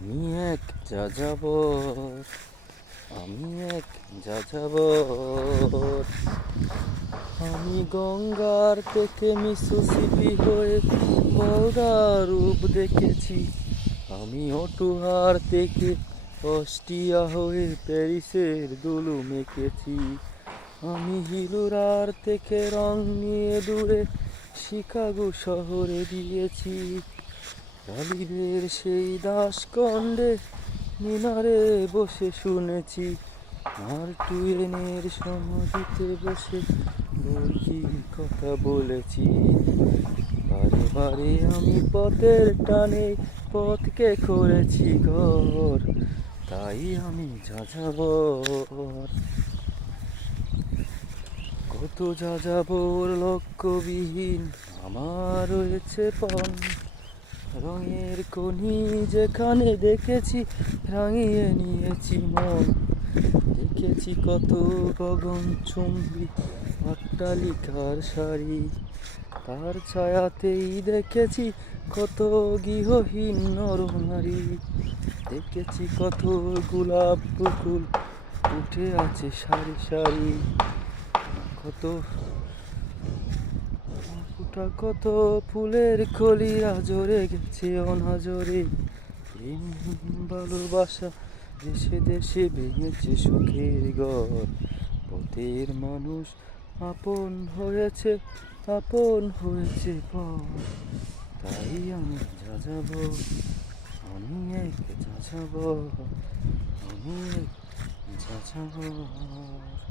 আমি এক যাযাবর, আমি এক যাযাবর। আমি গঙ্গার থেকে মিসিসিপি হয়ে ভলগা রূপ দেখেছি। আমি অটুহার থেকে অস্ট্রিয়া হয়ে প্যারিসের দুলু মেখেছি। আমি হিলুরার থেকে রং নিয়ে দূরে শিকাগো শহরে দিয়েছি। গালিবের সেই দাসকন্ডে মিনারে বসে শুনেছি। মার্ক টুয়েনের সমাধিতে বসে মুরগির কথা বলেছি। বারে বারে আমি পথের টানে পথকে করেছি ঘর, তাই আমি যাযাবর। কত যাযাবর লক্ষ্যবিহীন আমার রয়েছে পণ। রঙের খনি যেখানে দেখেছি রাঙিয়ে নিয়েছি মন। দেখেছি কত গগনচুম্বী অট্টালিকার সারি, তার ছায়াতেই দেখেছি কত গৃহহীন নরনারী। দেখেছি কত গোলাপ বকুল উঠে আছে সারি সারি, কত ফুটা কত ফুলের কলি আজরে গেছে অনাজরে। প্রেম ভালোবাসা দেশে দেশে ভেঙেছে সুখের ঘর। পথের মানুষ আপন হয়েছে, আপন হয়েছে পর, তাই আমি যাযাবর। আমি এক যাযাবর, আমি এক যাযাবর।